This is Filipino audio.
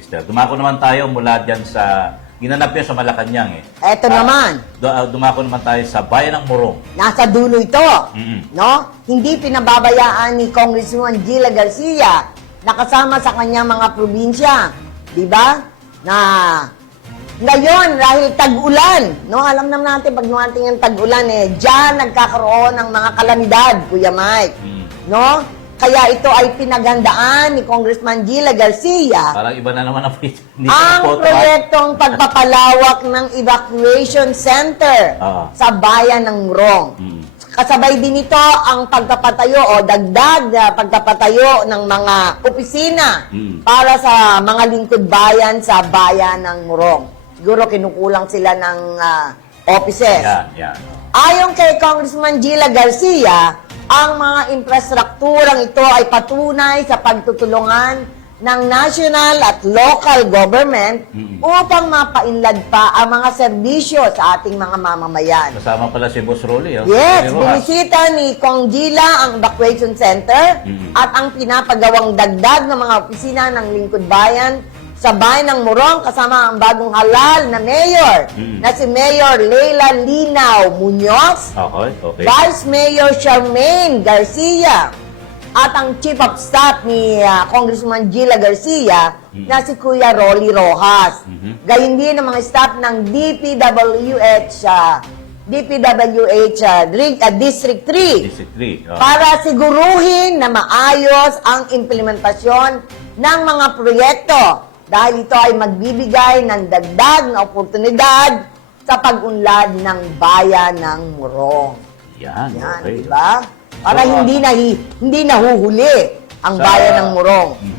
sister. Dumako naman tayo mula dyan sa, ginanap yan sa Malacanang eh. Eto naman, Dumako naman tayo sa Bayan ng Morong. nasa dulo ito, Mm-mm. no? Hindi pinababayaan ni Congresswoman Gila Garcia na kasama sa kanyang mga probinsya, di ba? Na ngayon, dahil tag-ulan, no? Alam naman natin, pag dumating ang tag-ulan, diyan nagkakaroon ng mga kalamidad, Kuya Mike. No? Kaya ito ay pinaghandaan ni Congressman Gila Garcia Parang iba na naman ang ang photo. proyektong pagpapalawak ng evacuation center Oo. sa bayan ng Morong. Kasabay din ito ang pagpapatayo o dagdag na pagpapatayo ng mga opisina para sa mga lingkod bayan sa bayan ng Morong. Siguro kinukulang sila ng offices. Yan. Ayon kay Congressman Gila Garcia, ang mga infrastrukturang ito ay patunay sa pagtutulungan ng national at local government upang mapainlad pa ang mga serbisyo sa ating mga mamamayan. Kasama pala si Boss Rolly. Oh. Yes, Pero, binisita ni Kong Gila ang evacuation center at ang pinapagawang dagdag ng mga opisina ng Lingkod Bayan sa bayan ng Morong kasama ang bagong halal na mayor na si Mayor Leila Linaw Muñoz, Okay. Vice Mayor Charmaine Garcia, at ang Chief of Staff ni Congressman Gila Garcia na si Kuya Rolly Rojas. Gayun din ang mga staff ng District 3 District 3. para siguruhin na maayos ang implementasyon ng mga proyekto dahil ito ay magbibigay ng dagdag na oportunidad sa pag-unlad ng bayan ng Morong. Yan, Yan, okay. di ba? Para So, hindi nahuhuli ang sa- bayan ng Morong.